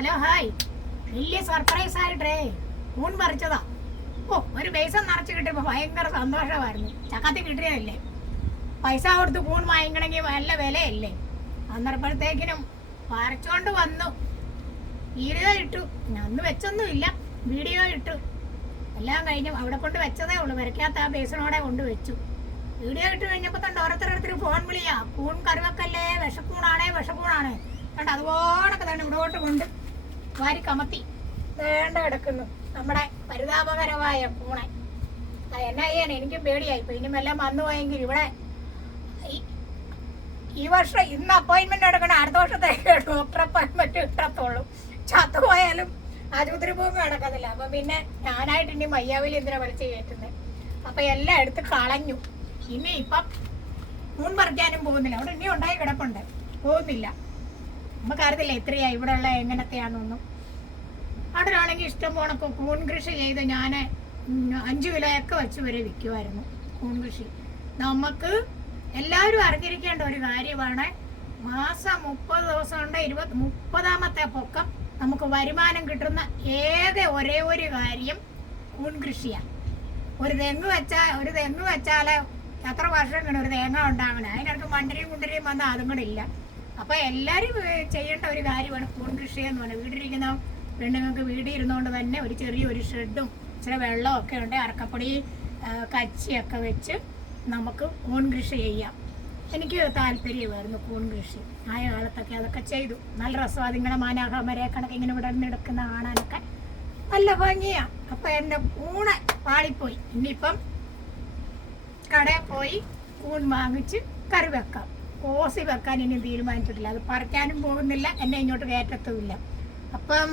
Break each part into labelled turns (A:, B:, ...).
A: Hello hi. വലിയ surprise ആയിട്ടേ. ഊൺ പറിച്ചതാ. ഓ ഒരു ബേസം നിറച്ച് കിട്ടിയപ്പോൾ ഭയങ്കര സന്തോഷമായിരുന്നു. ചക്കത്തി കിട്ടിയതല്ലേ? പൈസ കൊടുത്ത് കൂൺ വാങ്ങിക്കണമെങ്കിൽ നല്ല വിലയല്ലേ? അന്നേരപ്പോഴത്തേക്കിനും പറിച്ചോണ്ട് വന്നു. വീഡിയോ ഇട്ടു. അന്ന് വെച്ചൊന്നുമില്ല. വീഡിയോ ഇട്ടു. എല്ലാം കഴിഞ്ഞു അവിടെ കൊണ്ട് വെച്ചതേ ഉള്ളൂ. വരയ്ക്കാത്ത ആ ബേസിനോടെ കൊണ്ട് വെച്ചു. വീഡിയോ ഇട്ട് കഴിഞ്ഞപ്പോൾ തന്നെ ഓരോരുത്തരോരുത്തർ ഫോൺ വിളിയാ. കൂൺ കറിവക്കല്ലേ? വിഷക്കൂണാണേ വിഷക്കൂണാണേ കണ്ട അതുപോലൊക്കെ തന്നെ ഇവിടോട്ട് കൊണ്ട് വാരി കമത്തി. വേണ്ട കിടക്കുന്നു. നമ്മുടെ പരിതാപകരമായ പൂണെ എന്നാ ചെയ്യാൻ എനിക്കും പേടിയായി ഇപ്പൊ ഇനിയും എല്ലാം വന്നു പോയെങ്കിൽ ഇവിടെ ഈ- വർഷം ഇന്ന് അപ്പോയിന്റ്മെന്റ് എടുക്കണം. അടുത്ത വർഷത്തേക്ക് ഡോക്ടർ അപ്പോയിന്റ്മെന്റ് കിട്ടത്തുള്ളൂ. ചത്തുപോയാലും ആശുപത്രി പോകുമ്പോൾ നടക്കത്തില്ല. അപ്പൊ പിന്നെ ഞാനായിട്ട് ഇനി മയ്യാവിൽ എന്തിനാ വലിച്ചു കയറ്റുന്നത് അപ്പൊ എല്ലാം എടുത്ത് കളഞ്ഞു. ഇനി ഇപ്പം മൂൺ പറിക്കാനും പോകുന്നില്ല. അവിടെ ഇനി ഉണ്ടായി കിടപ്പുണ്ട്. പോകുന്നില്ല. നമുക്കറിയത്തില്ല എത്രയാ ഇവിടെ ഉള്ള എങ്ങനത്തെയാണെന്നൊന്നും. അവിടെ ഇഷ്ടം പോണ കൂൺ കൃഷി ചെയ്ത് ഞാൻ അഞ്ച് വിലയൊക്കെ വെച്ച് വരെ വിൽക്കുമായിരുന്നു കൂൺ കൃഷി. നമുക്ക് എല്ലാവരും അറിഞ്ഞിരിക്കേണ്ട ഒരു കാര്യമാണ് മാസം മുപ്പത് ദിവസം കൊണ്ട് ഇരുപത് മുപ്പതാമത്തെ പൊക്കം നമുക്ക് വരുമാനം കിട്ടുന്ന ഏക ഒരേ ഒരു കാര്യം കൂൺ കൃഷിയാണ് ഒരു തെങ്ങ് വെച്ചാൽ ഒരു തെങ്ങ് വെച്ചാൽ എത്ര വർഷം കിട്ടും ഒരു തേങ്ങ ഉണ്ടാകണേ അതിനടുത്ത് മണ്ടരിയും കുണ്ടരിയും വന്നാൽ അതും കൂടെ ഇല്ല. അപ്പോൾ എല്ലാവരും ഏർ ചെയ്യേണ്ട ഒരു കാര്യമാണ് പൂൺ കൃഷി എന്ന് പറഞ്ഞാൽ വീട്ടിലിരിക്കുന്ന പെണ്ണുങ്ങൾക്ക് വീട്ടിൽ ഇരുന്നുകൊണ്ട് തന്നെ ഒരു ചെറിയൊരു ഷെഡും ഇച്ചിരി വെള്ളമൊക്കെ ഉണ്ട് അറക്കപ്പൊടി കച്ചിയൊക്കെ വെച്ച് നമുക്ക് കൂൺ കൃഷി ചെയ്യാം. എനിക്ക് താല്പര്യമായിരുന്നു കൂൺ കൃഷി. ആയ കാലത്തൊക്കെ അതൊക്കെ ചെയ്തു. നല്ല രസമാണ് അതിങ്ങനെ മാനാഹമരെ കണക്ക് ഇങ്ങനെ ഇവിടെ എടുക്കുന്ന കാണാനൊക്കെ. നല്ല ഭംഗിയാ. അപ്പൊ എന്റെ കൂണ് പാളിപ്പോയി ഇനിയിപ്പം കടയിൽ പോയി കൂൺ വാങ്ങിച്ച് കറി വെക്കാം. ഓസി വെക്കാൻ ഇനി തീരുമാനിച്ചിട്ടില്ല. അത് പറിക്കാനും പോകുന്നില്ല എന്നെ ഇങ്ങോട്ട് കയറ്റത്തുമില്ല. അപ്പം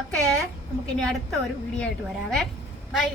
A: ഓക്കെ നമുക്കിനി അടുത്ത ഒരു വീഡിയോ ആയിട്ട് വരാവേ. ബൈ.